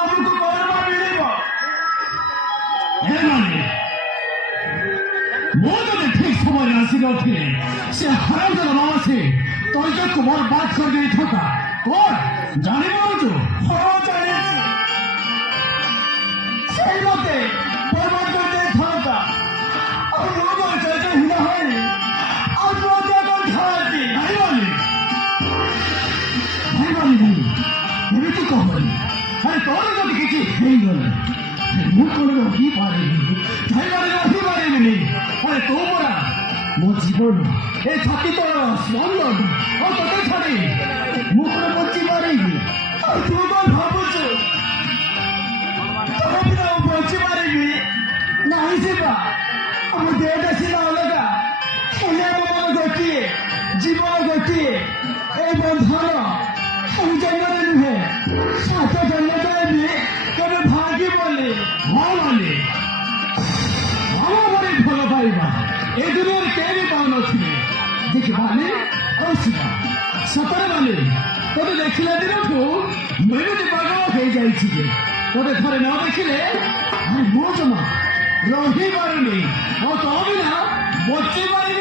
ଆମକୁ କର୍ମ ମିଳିବ। ମୁଁ ଯଦି ଠିକ ସମୟରେ ଆସିନଥିଲେ ସେ ହରାମର ମାସେ ତୈଜକୁ ମୋର ବାଦ କରିଦେଇଥାନ୍ତା। କଣ ଜାଣିପାରୁଛୁ? ହଁ ଜାଣିଛି, ସେଇ ମତେ ବର୍ବାଦ କରିଦେଇଥାନ୍ତା। ଆଉ ମୁଁ ମୋର ଚରିତ୍ର ହୀନ ହୋଇ ଆତ୍ମହତ୍ୟା କରିଥାନ୍ତି। ଏମିତି କହନି। ଆରେ ତୋର ଯଦି କିଛି ହେଇଗଲେ ମୁଁ କଣ ରହିପାରିବିନି, ରହିପାରିବିନି। ଆରେ ତୁ ପରା ମୋ ଜୀବନ ଏ ଛାତି ତଳ ସ୍ପନ୍ଦନ, ଆଉ ତୋତେ ଛାଡ଼ି ମୁଁ କଣ ବଞ୍ଚିପାରିବି? ଆଉ ତୁ କଣ ଭାବୁଛୁ ତୋ ବିନା ମୁଁ ବଞ୍ଚିପାରିବି? ନାହିଁ ଶିବା, ଆମ ଦେହଟା ସିନା ଅଲଗା, ହେଲେ ଆମ ମନ ଗୋଟିଏ, ଜୀବନ ଗୋଟିଏ। ଏ ବନ୍ଧନ ସବୁ ଜନ୍ମରେ ନୁହେଁ, ସାତ ଜନ୍ମ ଯାଏ ବି କେବେ ଭାଙ୍ଗିବନି। ହଁ ମାନେ ଆମ ଭଳି ଭଲ ପାଇବା ଏ ଦୁନିଆରେ କେହି ବି ପାଉନଥିଲେ। ଦେଖିବାନି ଆଉ ଶିବା, ସତରେ ମାନେ ତୋତେ ଦେଖିଲା ଦିନଠୁ ମୁଁ ଏମିତି ପାଗଳ ହେଇଯାଇଛି ଯେ ତୋତେ ଥରେ ନ ଦେଖିଲେ ମୁଁ ଜମା ରହିପାରୁନି। ଆଉ ତୋ ବିନା ବଞ୍ଚିପାରିବି